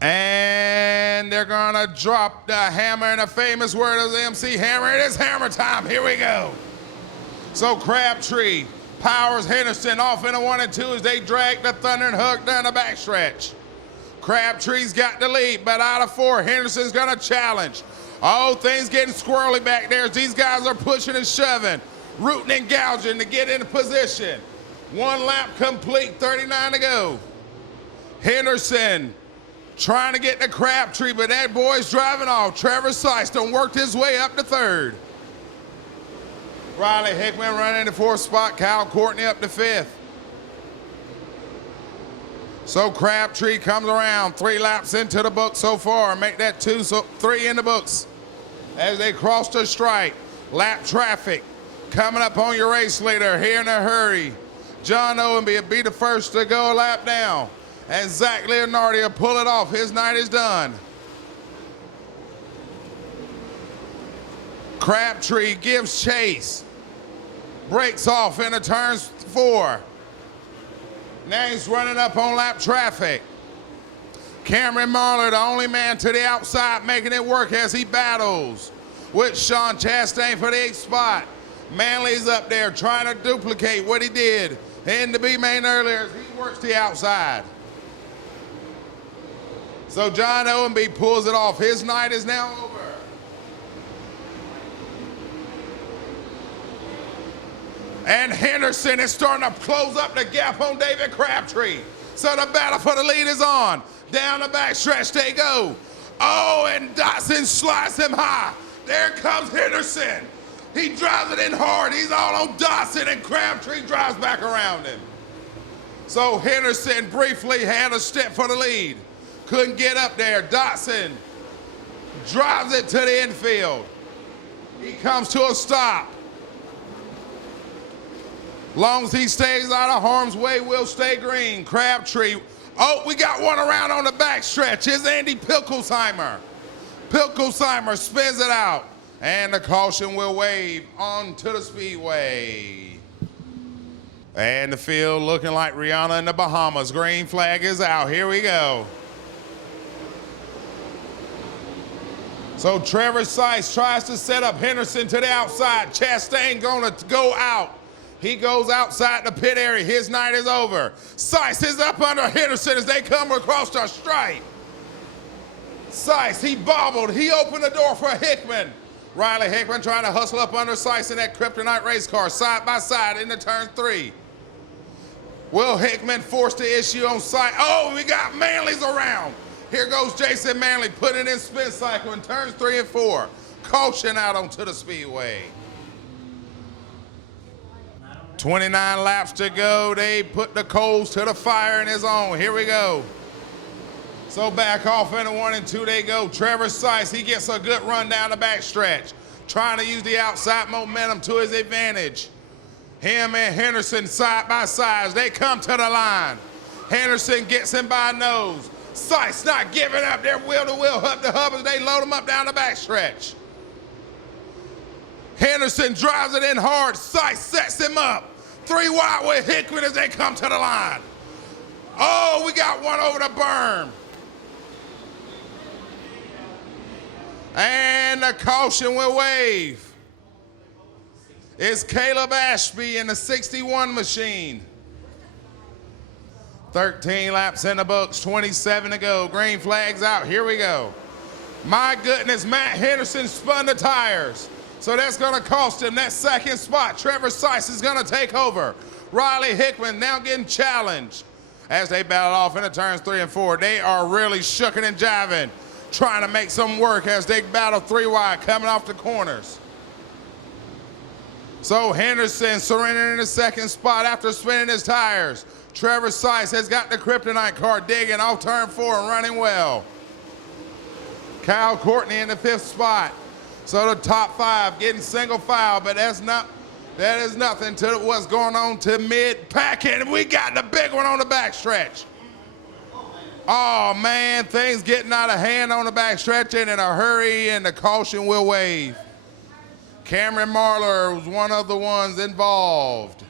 And they're gonna drop the hammer in a famous word of the MC Hammer. It is hammer time, here we go. So Crabtree powers Henderson off into 1 and 2 as they drag the Thundering Hook down the backstretch. Crabtree's got the lead, but out of 4, Henderson's gonna challenge. Oh, things getting squirrely back there as these guys are pushing and shoving, rooting and gouging to get into position. 1 lap complete, 39 to go. Henderson trying to get the Crabtree, but that boy's driving off. Trevor Sykes done worked his way up to 3rd. Riley Hickman running the 4th spot, Kyle Courtney up to 5th. So Crabtree comes around, 3 laps into the book so far. Make that 2, so 3 in the books. As they cross the stripe, lap traffic coming up on your race leader here in a hurry. John Owen will be the first to go a lap down. And Zach Leonardi will pull it off. His night is done. Crabtree gives chase. Breaks off into turns 4. Now he's running up on lap traffic. Cameron Marler, the only man to the outside, making it work as he battles with Sean Chastain for the 8th spot. Manley's up there trying to duplicate what he did in the B-main earlier as he works the outside. So John Owenby pulls it off. His night is now over. And Henderson is starting to close up the gap on David Crabtree. So the battle for the lead is on. Down the backstretch they go. Oh, and Dotson slides him high. There comes Henderson. He drives it in hard. He's all on Dotson, and Crabtree drives back around him. So Henderson briefly had a step for the lead. Couldn't get up there. Dotson drives it to the infield. He comes to a stop. Long as he stays out of harm's way, we'll stay green. Crabtree. Oh, we got one around on the backstretch. It's Andy Pilkelsheimer. Pilkelsheimer spins it out. And the caution will wave onto the speedway. And the field looking like Rihanna in the Bahamas. Green flag is out. Here we go. So Trevor Sykes tries to set up Henderson to the outside. Chastain gonna go out. He goes outside the pit area. His night is over. Sykes is up under Henderson as they come across the stripe. Sykes, he bobbled. He opened the door for Hickman. Riley Hickman trying to hustle up under Sykes in that Kryptonite race car, side by side into turn 3. Will Hickman force the issue on Sykes? Oh, we got Manley's around. Here goes Jason Manley putting in spin cycle in turns 3 and 4. Caution out onto the speedway. 29 laps to go. They put the coals to the fire in his own. Here we go. So back off into 1 and 2 they go. Trevor Sykes, he gets a good run down the backstretch, trying to use the outside momentum to his advantage. Him and Henderson side by side as they come to the line. Henderson gets him by nose. Sykes not giving up. They're wheel to wheel, hub to hub as they load him up down the backstretch. Henderson drives it in hard. Sykes sets him up. 3 wide with Hickman as they come to the line. Oh, we got one over the berm. And the caution will wave. It's Caleb Ashby in the 61 machine. 13 laps in the books, 27 to go. Green flag's out. Here we go. My goodness, Matt Henderson spun the tires. So that's going to cost him that 2nd spot. Trevor Sykes is going to take over. Riley Hickman now getting challenged as they battle off into turns 3 and 4. They are really shooking and jiving, trying to make some work as they battle 3 wide coming off the corners. So Henderson surrendering the 2nd spot after spinning his tires. Trevor Sykes has got the Kryptonite car digging off turn 4 and running well. Kyle Courtney in the 5th spot. So the top 5 getting single file, but that is nothing to what's going on to mid-pack, and we got the big one on the backstretch. Oh man, things getting out of hand on the backstretch and in a hurry, and the caution will wave. Cameron Marler was one of the ones involved.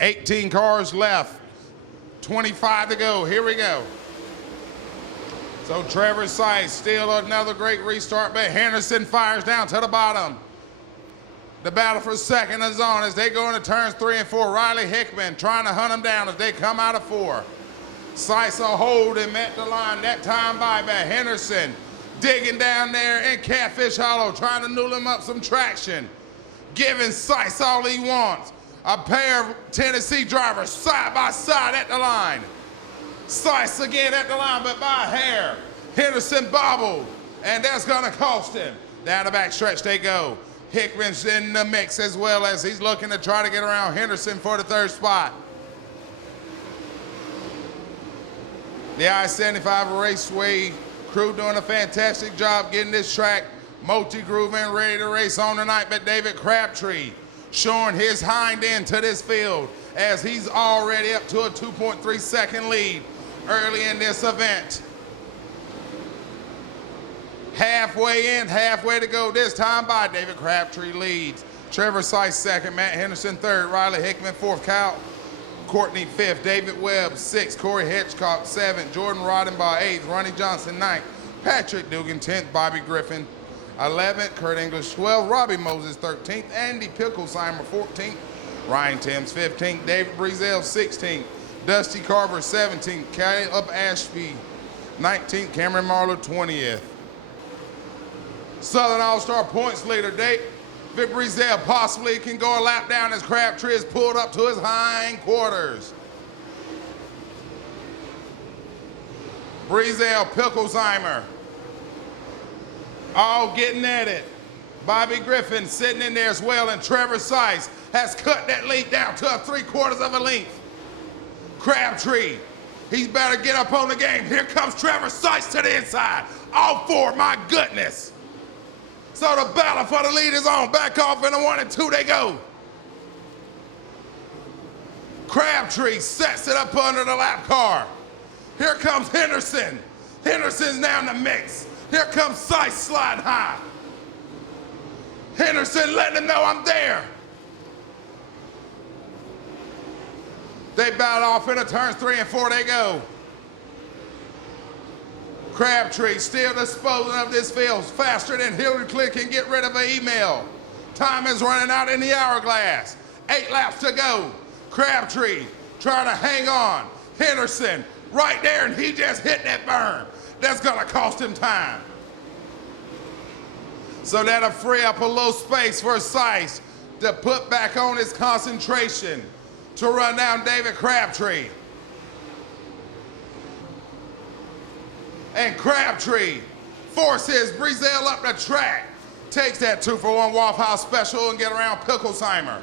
18 cars left. 25 to go. Here we go. So Trevor Sice, still another great restart, but Henderson fires down to the bottom. The battle for second is on as they go into turns 3 and 4. Riley Hickman trying to hunt them down as they come out of 4. Sice will hold him at the line. That time by Henderson digging down there in Catfish Hollow, trying to noodle him up some traction. Giving Sice all he wants. A pair of Tennessee drivers side by side at the line. Sice again at the line, but by a hair. Henderson bobbled, and that's gonna cost him. Down the back stretch they go. Hickman's in the mix as well as he's looking to try to get around Henderson for the 3rd spot. The I-75 Raceway crew doing a fantastic job getting this track multi-groove and ready to race on tonight, but David Crabtree showing his hind end to this field as he's already up to a 2.3 second lead early in this event. Halfway in, halfway to go this time by David Crabtree leads. Trevor Sice 2nd, Matt Henderson 3rd, Riley Hickman 4th, Kyle Courtney 5th, David Webb 6th, Corey Hitchcock 7th, Jordan Roddenbaugh 8th, Ronnie Johnson 9th, Patrick Dugan 10th, Bobby Griffin 11th, Kurt English 12th, Robbie Moses 13th, Andy Picklesheimer 14th, Ryan Timms 15th, David Breezell 16th, Dusty Carver 17th, Caleb Ashby 19th, Cameron Marlowe 20th. Southern All-Star points leader, David Breezell possibly can go a lap down as Crabtree is pulled up to his hind quarters. Breezell, Picklesheimer, all getting at it. Bobby Griffin sitting in there as well, and Trevor Sice has cut that lead down to a 3/4 of a length. Crabtree, he's better get up on the game. Here comes Trevor Sice to the inside. All 4, my goodness. So the battle for the lead is on. Back off in the 1 and 2 they go. Crabtree sets it up under the lap car. Here comes Henderson. Henderson's now in the mix. Here comes Sice sliding high. Henderson letting him know I'm there. They battle off into turns 3 and 4 they go. Crabtree still disposing of this field faster than Hillary Clinton can get rid of an email. Time is running out in the hourglass. 8 laps to go. Crabtree trying to hang on. Henderson right there, and he just hit that berm. That's gonna cost him time. So that'll free up a little space for Sice to put back on his concentration to run down David Crabtree. And Crabtree forces Breezell up the track. Takes that 2-for-1 Waffle House special and get around Picklesheimer.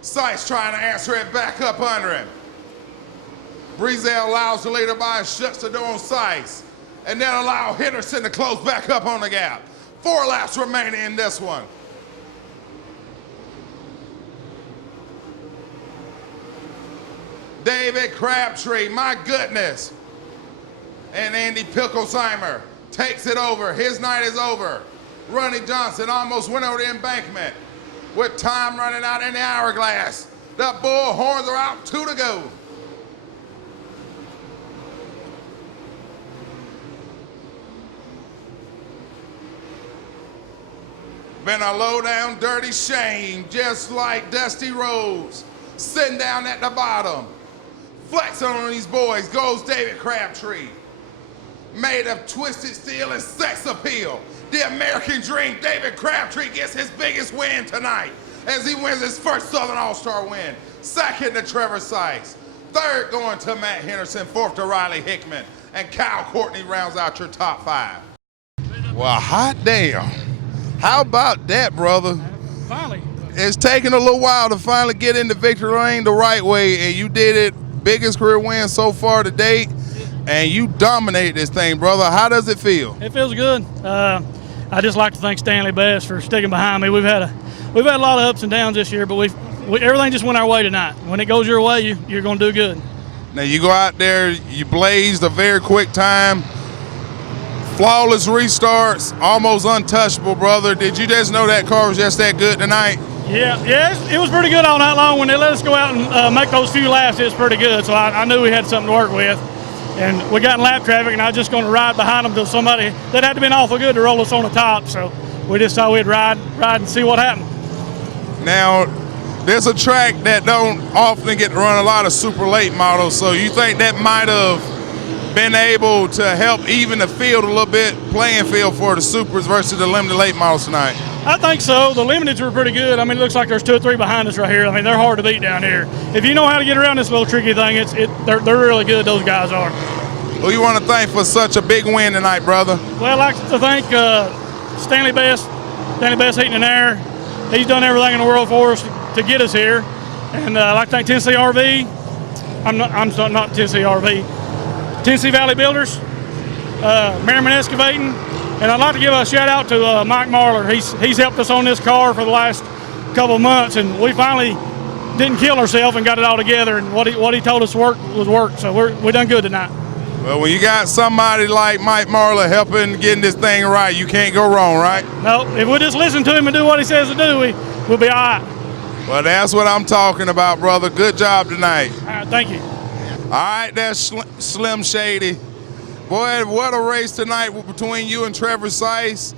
Sice trying to answer it back up under him. Breezell allows the leader by and shuts the door on Sice. And then allow Henderson to close back up on the gap. 4 laps remaining in this one. David Crabtree, my goodness. And Andy Picklesheimer takes it over. His night is over. Ronnie Johnson almost went over the embankment with time running out in the hourglass. The bull horns are out, 2 to go. Been a low-down, dirty shame, just like Dusty Rhodes, sitting down at the bottom. Flexing on these boys goes David Crabtree. Made of twisted steel and sex appeal. The American dream, David Crabtree gets his biggest win tonight as he wins his first Southern All-Star win. 2nd to Trevor Sice. 3rd going to Matt Henderson. 4th to Riley Hickman. And Kyle Courtney rounds out your top 5. Well, hot damn. How about that, brother? Finally. It's taken a little while to finally get into victory lane the right way, and you did it. Biggest career win so far to date, and you dominated this thing, brother. How does it feel? It feels good. I just like to thank Stanley Bass for sticking behind me. We've had a lot of ups and downs this year, but everything just went our way tonight. When it goes your way, you're going to do good. Now you go out there, you blazed a very quick time. Flawless restarts, almost untouchable, brother. Did you just know that car was just that good tonight? Yeah, it was pretty good all night long. When they let us go out and make those few laps, it was pretty good. So I knew we had something to work with. And we got in lap traffic, and I was just going to ride behind them till somebody that had to been awful good to roll us on the top. So we just thought we'd ride and see what happened. Now, there's a track that don't often get to run a lot of super late models, so you think that might have been able to help even the field a little bit, playing field for the supers versus the limited late models tonight? I think so. The limiteds were pretty good. I mean, it looks like there's 2 or 3 behind us right here. I mean, they're hard to beat down here. If you know how to get around this little tricky thing, they're really good, those guys are. Who you want to thank for such a big win tonight, brother? Well, I'd like to thank Stanley Best Heating and Air. He's done everything in the world for us to get us here. And I'd like to thank Tennessee RV. I'm not Tennessee RV. Tennessee Valley Builders, Merriman Excavating. And I'd like to give a shout out to Mike Marler. He's helped us on this car for the last couple of months, and we finally didn't kill ourselves and got it all together. And what he told us was work. So we done good tonight. Well, when you got somebody like Mike Marler helping getting this thing right, you can't go wrong, right? No, if we just listen to him and do what he says to do, we'll be all right. Well, that's what I'm talking about, brother. Good job tonight. All right, thank you. All right, that's Slim Shady. Boy, what a race tonight between you and Trevor Sice.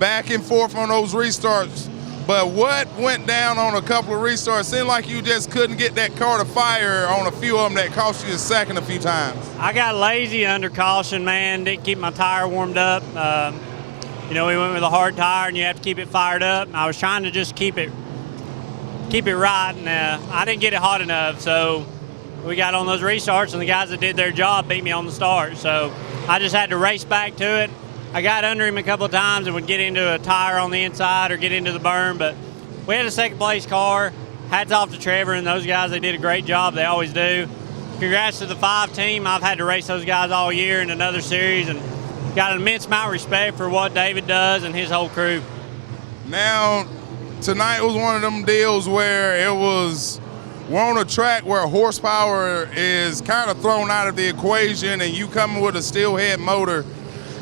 Back and forth on those restarts. But what went down on a couple of restarts? Seemed like you just couldn't get that car to fire on a few of them that cost you a second a few times. I got lazy under caution, man. Didn't keep my tire warmed up. We went with a hard tire, and you have to keep it fired up. I was trying to just keep it right, and I didn't get it hot enough. So we got on those restarts, and the guys that did their job beat me on the start. So I just had to race back to it. I got under him a couple of times and would get into a tire on the inside or get into the berm, but we had a second place car. Hats off to Trevor and those guys. They did a great job. They always do. Congrats to the 5 team. I've had to race those guys all year in another series and got an immense amount of respect for what David does and his whole crew. Now, tonight was one of them deals where we're on a track where horsepower is kind of thrown out of the equation, and you coming with a steel head motor,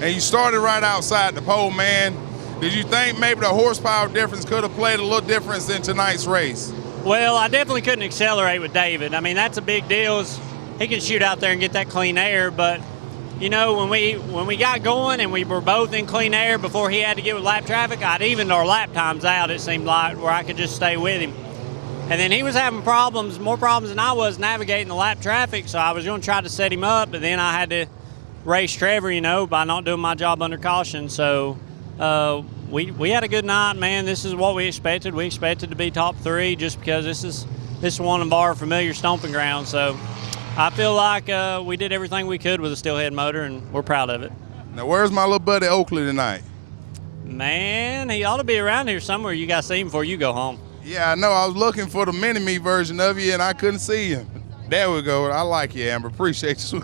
and you started right outside the pole, man. Did you think maybe the horsepower difference could have played a little difference in tonight's race? Well, I definitely couldn't accelerate with David. I mean, that's a big deal. He can shoot out there and get that clean air, but when we got going and we were both in clean air before he had to get with lap traffic, I'd evened our lap times out, it seemed like, where I could just stay with him. And then he was having more problems than I was navigating the lap traffic, so I was going to try to set him up, but then I had to race Trevor, by not doing my job under caution. So we had a good night, man. This is what we expected. We expected to be top 3 just because this is one of our familiar stomping grounds. So I feel like we did everything we could with a steel head motor, and we're proud of it. Now, where's my little buddy Oakley tonight? Man, he ought to be around here somewhere. You got to see him before you go home. Yeah, I know. I was looking for the mini-me version of you, and I couldn't see him. There we go. I like you, Amber. Appreciate you.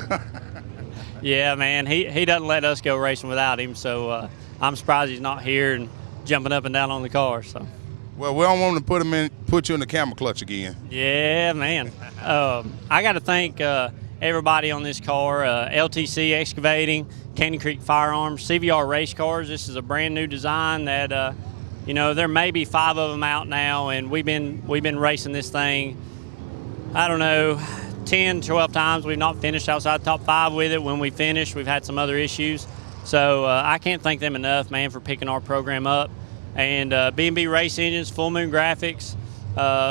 Yeah, man. He doesn't let us go racing without him, so I'm surprised he's not here and jumping up and down on the car. So. Well, we don't want to put you in the camera clutch again. Yeah, man. I got to thank everybody on this car, LTC Excavating, Candy Creek Firearms, CVR Race Cars. This is a brand new design that, there may be 5 of them out now, and we've been racing this thing, I don't know, 10, 12 times. We've not finished outside the top 5 with it. When we finished, we've had some other issues. So I can't thank them enough, man, for picking our program up. And B&B Race Engines, Full Moon Graphics,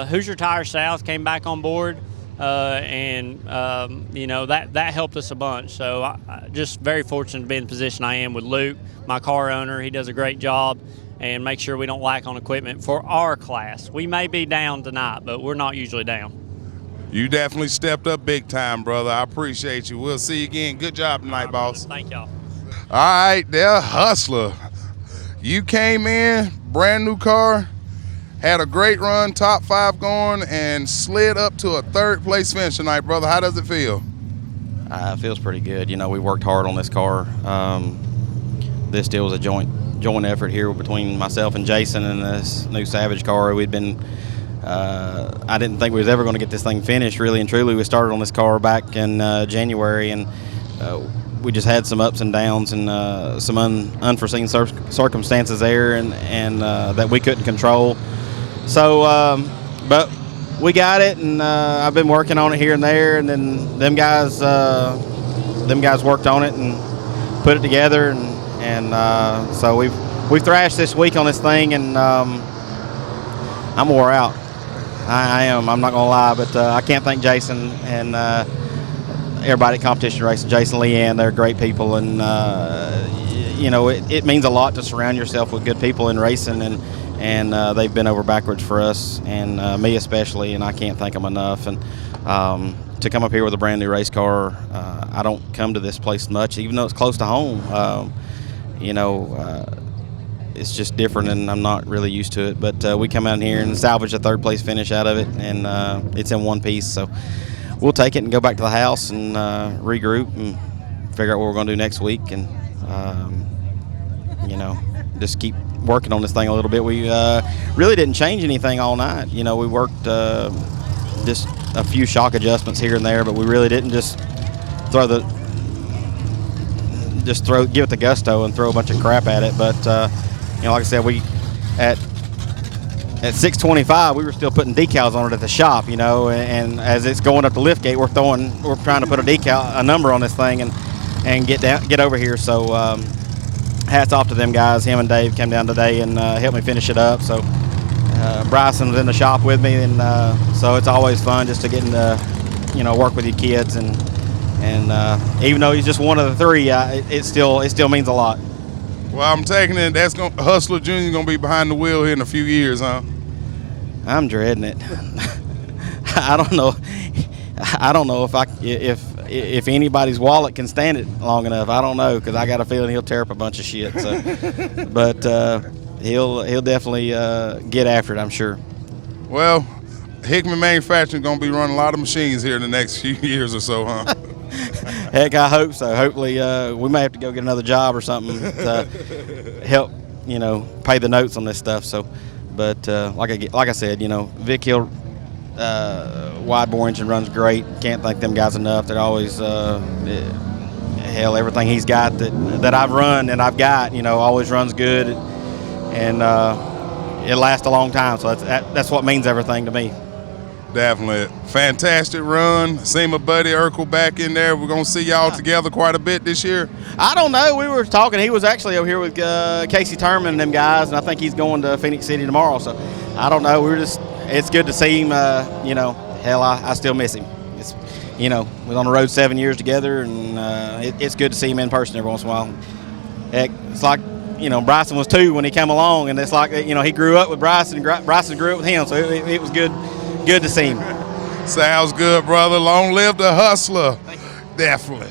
Hoosier Tire South came back on board, and that helped us a bunch. So I'm just very fortunate to be in the position I am with Luke, my car owner. He does a great job and make sure we don't lack on equipment for our class. We may be down tonight, but we're not usually down. You definitely stepped up big time, brother. I appreciate you. We'll see you again. Good job tonight, boss. Thank y'all. All right, there, Hustler. You came in, brand new car, had a great run, top 5 going, and slid up to a 3rd place finish tonight, brother. How does it feel? It feels pretty good. We worked hard on this car. This deal was a joint effort here between myself and Jason and this new Savage car. We'd been I didn't think we was ever going to get this thing finished, really and truly. We started on this car back in January, and we just had some ups and downs and some unforeseen circumstances there, and that we couldn't control. So, but we got it, and I've been working on it here and there, and then them guys worked on it and put it together, and so we've thrashed this week on this thing, and I'm wore out. I am. I'm not gonna lie, but I can't thank Jason and everybody at Competition Racing. Jason, Leanne, they're great people, and you know, it means a lot to surround yourself with good people in racing, and they've been over backwards for us, and me especially, and I can't thank them enough. And to come up here with a brand new race car, I don't come to this place much, even though it's close to home. You know, it's just different, and I'm not really used to it. But we come out here and salvage a third place finish out of it, and it's in one piece. So we'll take it and go back to the house and regroup and figure out what we're going to do next week, and you know, just keep working on this thing a little bit. We really didn't change anything all night. You know, we worked just a few shock adjustments here and there, but we really didn't just give it the gusto and throw a bunch of crap at it. But you know, like I said, we at 6:25 we were still putting decals on it at the shop. You know, and as it's going up the lift gate, we're trying to put a number on this thing and get over here. So hats off to them guys. Him and Dave came down today and helped me finish it up. So Bryson's in the shop with me, and so it's always fun just to get to, you know, work with you kids, and even though he's just one of the three, it still means a lot. Well, I'm taking it. Hustler Jr. gonna be behind the wheel here in a few years, huh? I'm dreading it. I don't know if anybody's wallet can stand it long enough. I don't know, because I got a feeling he'll tear up a bunch of shit. So, but he'll definitely get after it, I'm sure. Well, Hickman Manufacturing gonna be running a lot of machines here in the next few years or so, huh? Heck, I hope so. Hopefully, we may have to go get another job or something to help, you know, pay the notes on this stuff. So, but like I said, you know, Vic Hill wide bore engine runs great. Can't thank them guys enough. They're always hell, everything he's got that I've run and I've got, you know, always runs good, and it lasts a long time. So that's what means everything to me. Definitely. Fantastic run. See my buddy Urkel back in there. We're going to see y'all together quite a bit this year. I don't know. We were talking. He was actually over here with Casey Turman and them guys, and I think he's going to Phoenix City tomorrow. So I don't know. It's good to see him. You know, hell, I still miss him. It's, you know, we was on the road 7 years together, and it's good to see him in person every once in a while. Heck, it's like, you know, Bryson was 2 when he came along, and it's like, you know, he grew up with Bryson, and Bryson grew up with him. So it was good to see him. Sounds good, brother. Long live the hustler. Definitely.